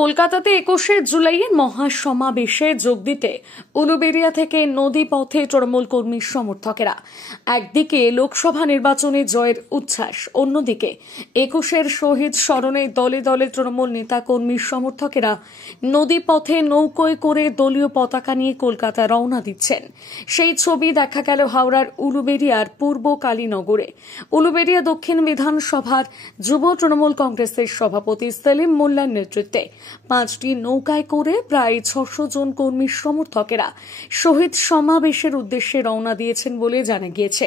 কলকাতাতে ২১শে জুলাইয়ের মহাসমাবেশে যোগ দিতে উলুবেড়িয়া থেকে নদী পথে তৃণমূল কর্মী সমর্থকেরা। একদিকে লোকসভা নির্বাচনে জয়ের উচ্ছ্বাস, অন্যদিকে ২১-এর শহীদ স্মরণে দলে দলে তৃণমূল নেতা কর্মী সমর্থকেরা নদী পথে নৌকোয় করে দলীয় পতাকা নিয়ে কলকাতা রওনা দিচ্ছেন। সেই ছবি দেখা গেল হাওড়ার উলুবেড়িয়ার পূর্ব কালীনগরে। উলুবেড়িয়া দক্ষিণ বিধানসভার যুব তৃণমূল কংগ্রেসের সভাপতি সেলিম মোল্লার নেতৃত্বে 5টি নৌকায় করে প্রায় 600 জন কর্মী সমর্থকেরা শহীদ সমাবেশের উদ্দেশ্যে রওনা দিয়েছেন বলে জানা গিয়েছে।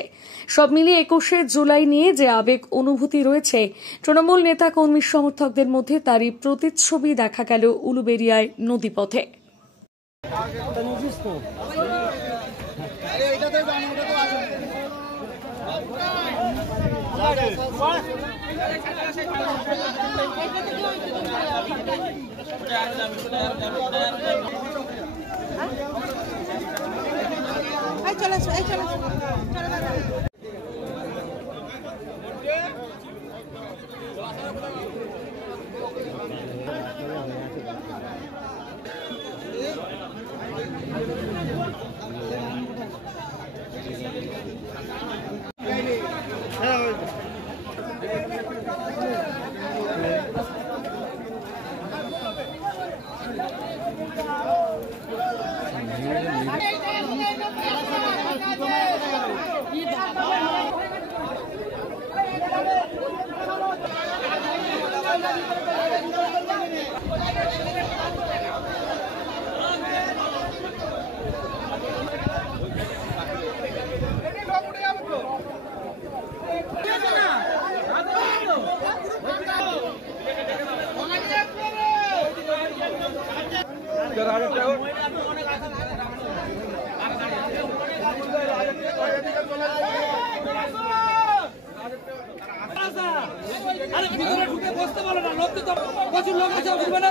সব মিলিয়ে ২১শে জুলাই নিয়ে যে আবেগ অনুভূতি রয়েছে তৃণমূল নেতা কর্মী সমর্থকদের মধ্যে, তারই প্রতিচ্ছবি দেখা গেল উলুবেড়িয়ায় নদীপথে। আরে ভিতরে ঢুকে বসতে বলো না, লোক তো প্রচুর লোক আছে, বুঝবে না।